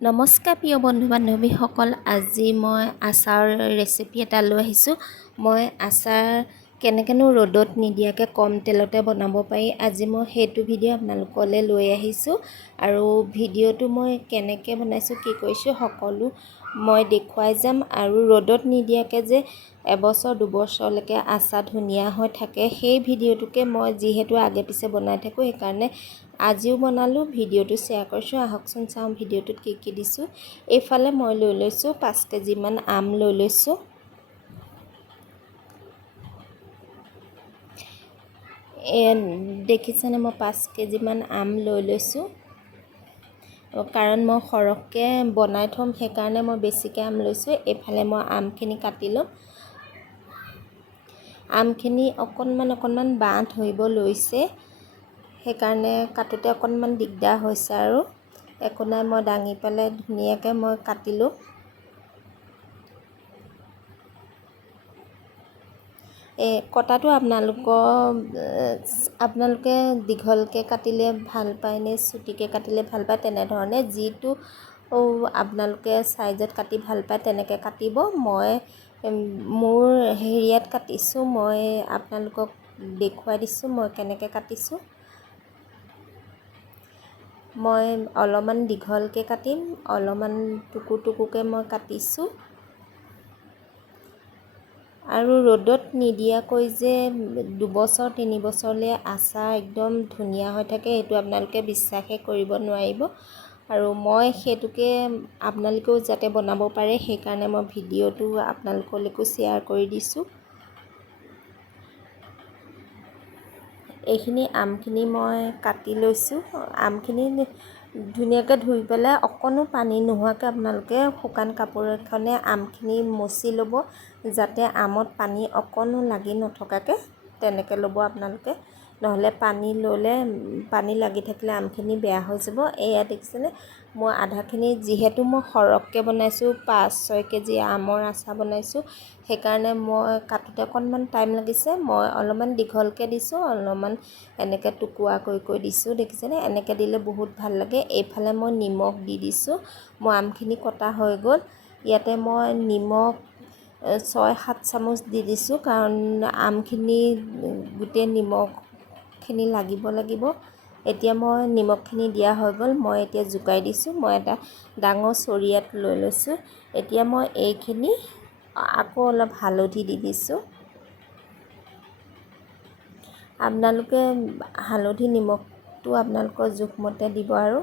নমস্কাৰ প্ৰিয় বন্ধু বান্ধৱীসকল, আজি মই আচাৰ ৰেচিপি এটা লৈ আহিছোঁ। মই আচাৰ কেনেকৈনো ৰ'দত নিদিয়াকৈ কম তেলতে বনাব পাৰি, আজি মই সেইটো ভিডিঅ' আপোনালোকলৈ লৈ আহিছোঁ। আৰু ভিডিঅ'টো মই কেনেকৈ বনাইছোঁ, কি কৰিছোঁ, সকলো মই দেখুৱাই যাম। আৰু ৰ'দত নিদিয়াকৈ যে এবছৰ দুবছৰলৈকে আচাৰ ধুনীয়া হৈ থাকে, সেই ভিডিঅ'টোকে মই যিহেতু আগে পিছে বনাই থাকোঁ, সেইকাৰণে আজিও বনালোঁ, ভিডিঅ'টো শ্বেয়াৰ কৰিছোঁ। আহকচোন চাওঁ ভিডিঅ'টোত কি কি দিছোঁ। এইফালে মই লৈ লৈছোঁ 5 কেজিমান আম লৈ লৈছোঁ। দেখিছেনে, মই 5 কেজিমান আম লৈ লৈছোঁ। কাৰণ মই সৰহকৈ বনাই থ'ম, সেইকাৰণে মই বেছিকৈ আম লৈছোঁ। এইফালে মই আমখিনি কাটি ল'ম। আমখিনি অকণমান বাঁহ ধৰিব লৈছে, সেইকাৰণে কাটোতে অকণমান দিগদাৰ হৈছে। আৰু একো নাই, মই দাঙি পেলাই ধুনীয়াকৈ মই কাটিলোঁ। কটাটো আপোনালোকে দীঘলকৈ কাটিলে ভাল পায় নে চুটিকৈ কাটিলে ভাল পায়, তেনেধৰণে যিটো আপোনালোকে চাইজত কাটি ভাল পায় তেনেকৈ কাটিব। মই মোৰ হেৰিয়াত কাটিছোঁ, মই আপোনালোকক দেখুৱাই দিছোঁ মই কেনেকৈ কাটিছোঁ। মই অলপমান দীঘলকৈ কাটিম, অলপমান টুকুৰকৈ মই কাটিছোঁ। আৰু ৰ'দত নিদিয়াকৈ যে 2 বছৰ 3 বছৰলৈ আচাৰ একদম ধুনীয়া হৈ থাকে, সেইটো আপোনালোকে বিশ্বাসেই কৰিব নোৱাৰিব। আৰু মই সেইটোকে আপোনালোকেও যাতে বনাব পাৰে, সেইকাৰণে মই ভিডিঅ'টো আপোনালোকলৈকো শ্বেয়াৰ কৰি দিছোঁ। এইখিনি আমখিনি মই কাটি লৈছোঁ। আমখিনি ধুনীয়াকৈ ধুই পেলাই অকণো পানী নোহোৱাকৈ আপোনালোকে শুকান কাপোৰ এখনে আমখিনি মচি ল'ব, যাতে আমত পানী অকণো লাগি নথকাকৈ তেনেকৈ ল'ব আপোনালোকে। নহ'লে পানী লাগি থাকিলে আমখিনি বেয়া হৈ যাব। এয়া দেখিছেনে, মই আধাখিনি, যিহেতু মই সৰহকৈ বনাইছোঁ, 5-6 কেজি আমৰ আচাৰ বনাইছোঁ, সেইকাৰণে মই কাটোতে অকণমান টাইম লাগিছে। মই অলপমান দীঘলকৈ দিছোঁ, অলপমান এনেকৈ টুকুৰা কৰি দিছোঁ। দেখিছেনে, এনেকৈ দিলে বহুত ভাল লাগে। এইফালে মই নিমখ দি দিছোঁ। মই আমখিনি কটা হৈ গ'ল, ইয়াতে মই নিমখ 6-7 চামুচ দি দিছোঁ, কাৰণ আমখিনি গোটেই নিমখখিনি লাগিব। এতিয়া মই নিমখখিনি দিয়া হৈ গ'ল, মই এতিয়া জোকাই দিছোঁ। মই এটা ডাঙৰ চৰিয়াত লৈ লৈছোঁ। এতিয়া মই এইখিনি আকৌ অলপ হালধি দি দিছোঁ। আপোনালোকে হালধি নিমখটো আপোনালোকৰ জোখমতে দিব। আৰু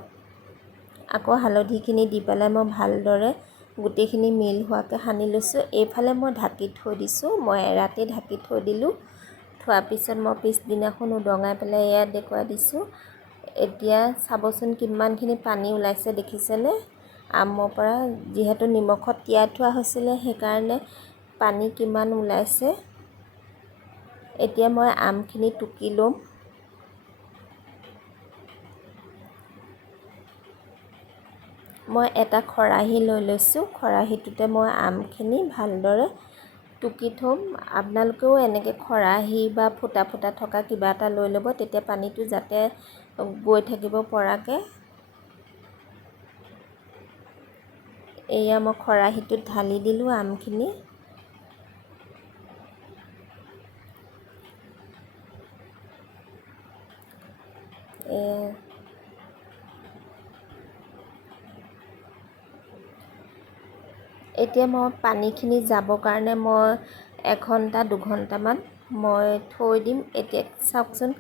আকৌ হালধিখিনি দি পেলাই মই ভালদৰে গোটেইখিনি মিল হোৱাকৈ সানি লৈছোঁ। এইফালে মই ঢাকি থৈ দিছোঁ, মই এৰাতি ঢাকি থৈ দিলোঁ। থোৱাৰ পিছত মই পিছদিনাখন উদঙাই পেলাই এয়া দেখুৱাই দিছোঁ। এতিয়া চাবচোন কিমানখিনি পানী ওলাইছে, দেখিছেনে আমৰ পৰা। যিহেতু নিমখত তিয়াই থোৱা হৈছিলে, সেইকাৰণে পানী কিমান ওলাইছে। এতিয়া মই আমখিনি টুকি ল'ম। মই এটা খৰাহী লৈ লৈছোঁ, খৰাহীটোতে মই আমখিনি ভালদৰে টুকি থ'ম। আপোনালোকেও এনেকৈ খৰাহী বা ফুটা থকা কিবা এটা লৈ ল'ব, তেতিয়া পানীটো যাতে গৈ থাকিব পৰাকৈ। এয়া মই খৰাহীটোত ঢালি দিলোঁ আমখিনি। এতিয়া মই পানীখিনি যাবৰ কাৰণে মই 1-2 ঘণ্টামান মই থৈ দিম। এতিয়া চাওকচোন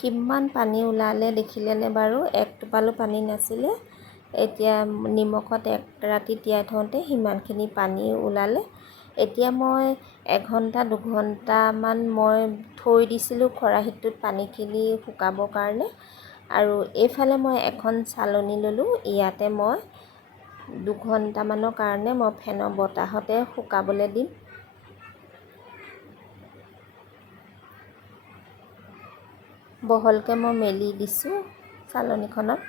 কিমান পানী ওলালে, দেখিলেনে বাৰু, এক টোপালো পানী নাছিলে। এতিয়া নিমখত 1 ৰাতি তিয়াই থওঁতে সিমানখিনি পানী ওলালে। এতিয়া মই 1-2 ঘণ্টামান মই থৈ দিছিলোঁ খৰাহীটোত পানীখিনি শুকাবৰ কাৰণে। আৰু এইফালে মই এখন চালনী ল'লোঁ, ইয়াতে মই 2 ঘণ্টামানৰ কাৰণে মই ফেনৰ বতাহতে শুকাবলৈ দিম। বহলকৈ মই মেলি দিছোঁ চালনীখনত।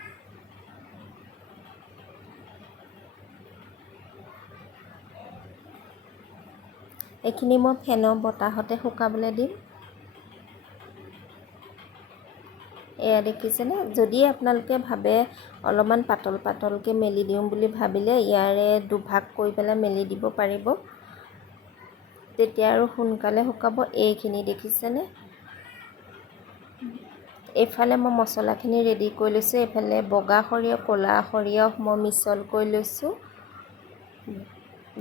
এইখিনি মই ফেনৰ বতাহতে শুকাবলৈ দিম। এয়া দেখিছেনে, যদি আপোনালোকে ভাবে অলপমান পাতল পাতলকৈ মেলি দিওঁ বুলি ভাবিলে ইয়াৰে দুভাগ কৰি পেলাই মেলি দিব পাৰিব, তেতিয়া আৰু সোনকালে শুকাব। এইখিনি দেখিছেনে, এইফালে মই মছলাখিনি ৰেডি কৰি লৈছোঁ। এইফালে বগা সৰিয়হ, ক'লা সৰিয়হ মই মিছল কৰি লৈছোঁ।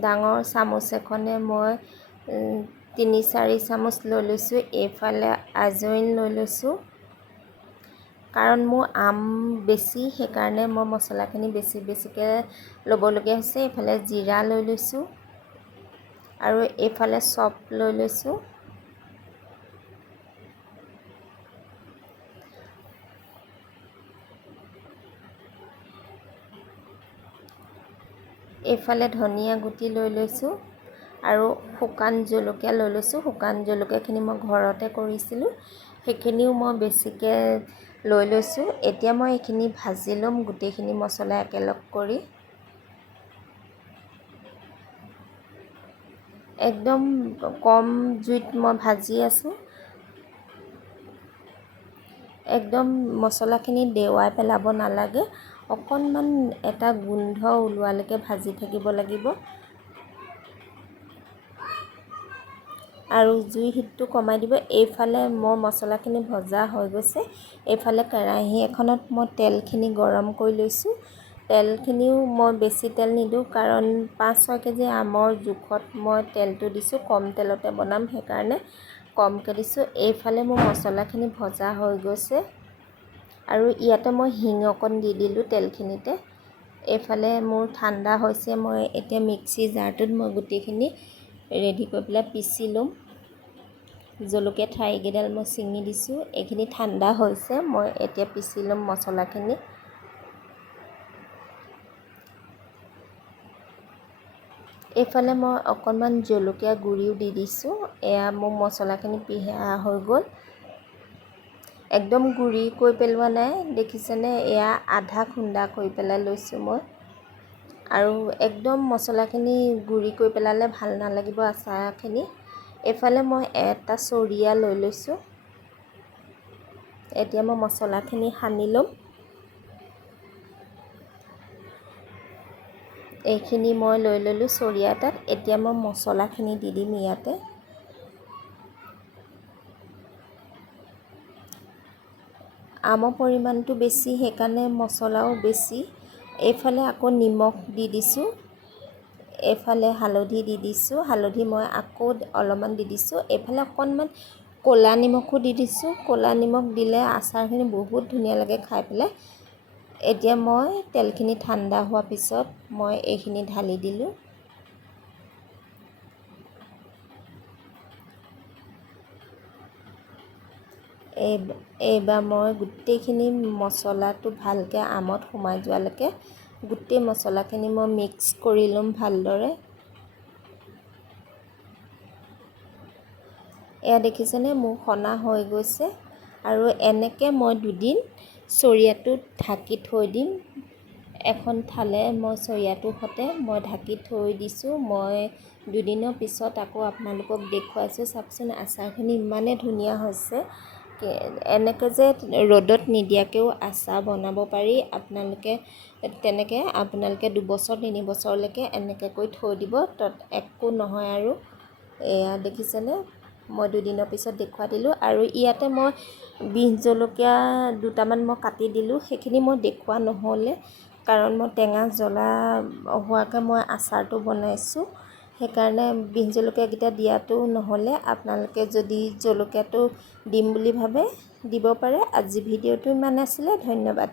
ডাঙৰ চামুচ এখনে মই 3-4 চামুচ লৈ লৈছোঁ। এইফালে আজৱাইন লৈ লৈছোঁ, কাৰণ মোৰ আম বেছি, সেইকাৰণে মই মছলাখিনি বেছিকৈ ল'বলগীয়া হৈছে। এইফালে জিৰা লৈ লৈছোঁ আৰু এইফালে চপ লৈ লৈছোঁ। এইফালে ধনিয়া গুটি লৈ লৈছোঁ আৰু শুকান জলকীয়া লৈ লৈছোঁ। শুকান জলকীয়াখিনি মই ঘৰতে কৰিছিলোঁ, সেইখিনিও মই বেছিকৈ লৈ লৈছোঁ। এতিয়া মই এইখিনি ভাজি ল'ম, গোটেইখিনি মছলা একেলগ কৰি। একদম কম জুইত মই ভাজি আছোঁ। একদম মছলাখিনি দেৱাই পেলাব নালাগে, অকণমান এটা গোন্ধ ওলোৱালৈকে ভাজি থাকিব লাগিব। আৰু জুই হিটটো কমাই দিব। এইফালে মোৰ মছলাখিনি ভজা হৈ গৈছে। এইফালে কেৰাহী এখনত মই তেলখিনি গৰম কৰি লৈছোঁ। তেলখিনিও মই বেছি তেল নিদিওঁ, কাৰণ 5-6 কেজি আমৰ জোখত মই তেলটো দিছোঁ। কম তেলতে বনাম, সেইকাৰণে কমকৈ দিছোঁ। এইফালে মোৰ মছলাখিনি ভজা হৈ গৈছে আৰু ইয়াতে মই হিং অকণ দি দিলোঁ তেলখিনিতে। এইফালে মোৰ ঠাণ্ডা হৈছে। মই এতিয়া মিক্সি জাৰটোত মই গোটেইখিনি ৰেডি কৰি পেলাই পিচি ল'ম। জলকীয়া ঠাৰিকেইডাল মই ছিঙি দিছোঁ। এইখিনি ঠাণ্ডা হৈছে, মই এতিয়া পিচি ল'ম মছলাখিনি। এইফালে মই অকণমান জলকীয়া গুড়িও দি দিছোঁ। এয়া মোৰ মছলাখিনি পিহা হৈ গ'ল। একদম গুড়ি কৰি পেলোৱা নাই, দেখিছেনে, এয়া আধা খুন্দা কৰি পেলাই লৈছোঁ মই। আৰু একদম মছলাখিনি গুড়ি কৰি পেলালে ভাল নালাগিব আচাৰখিনি। এইফালে মই এটা চৰিয়া লৈ লৈছোঁ। এতিয়া মই মছলাখিনি সানি ল'ম। এইখিনি মই লৈ ল'লোঁ চৰিয়া এটাত। এতিয়া মই মছলাখিনি দি দিম ইয়াতে। আমৰ পৰিমাণটো বেছি, সেইকাৰণে মছলাও বেছি। এইফালে আকৌ নিমখ দি দিছোঁ। এইফালে হালধি দি দিছোঁ। হালধি মই আকৌ অলপমান দি দিছোঁ। এইফালে অকণমান ক'লা নিমখো দি দিছোঁ। ক'লা নিমখ দিলে আচাৰখিনি বহুত ধুনীয়া লাগে খাই পেলাই। এতিয়া মই তেলখিনি ঠাণ্ডা হোৱাৰ পিছত মই এইখিনি ঢালি দিলোঁ। এইবাৰ মই গোটেইখিনি মছলাটো ভালকৈ আমত সোমাই যোৱালৈকে গোটেই মছলাখিনি মই মিক্স কৰি ল'ম ভালদৰে। এয়া দেখিছেনে, মোৰ সনা হৈ গৈছে। আৰু এনেকৈ মই 2 দিন চৰিয়াটোত ঢাকি থৈ দিম। এখন থালে মই চৰিয়াটোৰ সৈতে মই ঢাকি থৈ দিছোঁ। মই 2 দিনৰ পিছত আকৌ আপোনালোকক দেখুৱাইছোঁ। চাওকচোন আচাৰখিনি ইমানেই ধুনীয়া হৈছে। এনেকৈ যে ৰ'দত নিদিয়াকৈও আচাৰ বনাব পাৰি। তেনেকৈ আপোনালোকে 2 বছৰ 3 বছৰলৈকে এনেকৈ কৰি থৈ দিব, তাত একো নহয়। আৰু এয়া দেখিছেনে, মই 2 দিনৰ পিছত দেখুৱাই দিলোঁ। আৰু ইয়াতে মই বিহ জলকীয়া 2টামান মই কাটি দিলোঁ। সেইখিনি মই দেখুওৱা নহ'লে, কাৰণ মই টেঙা জ্বলা হোৱাকৈ মই আচাৰটো বনাইছোঁ, সেইকাৰণে বিহ জলকীয়াকেইটা দিয়াটো নহ'লে। আপোনালোকে যদি জলকীয়াটো দিম বুলি ভাবে দিব পাৰে। আজি ভিডিঅ'টো ইমান আছিলে, ধন্যবাদ।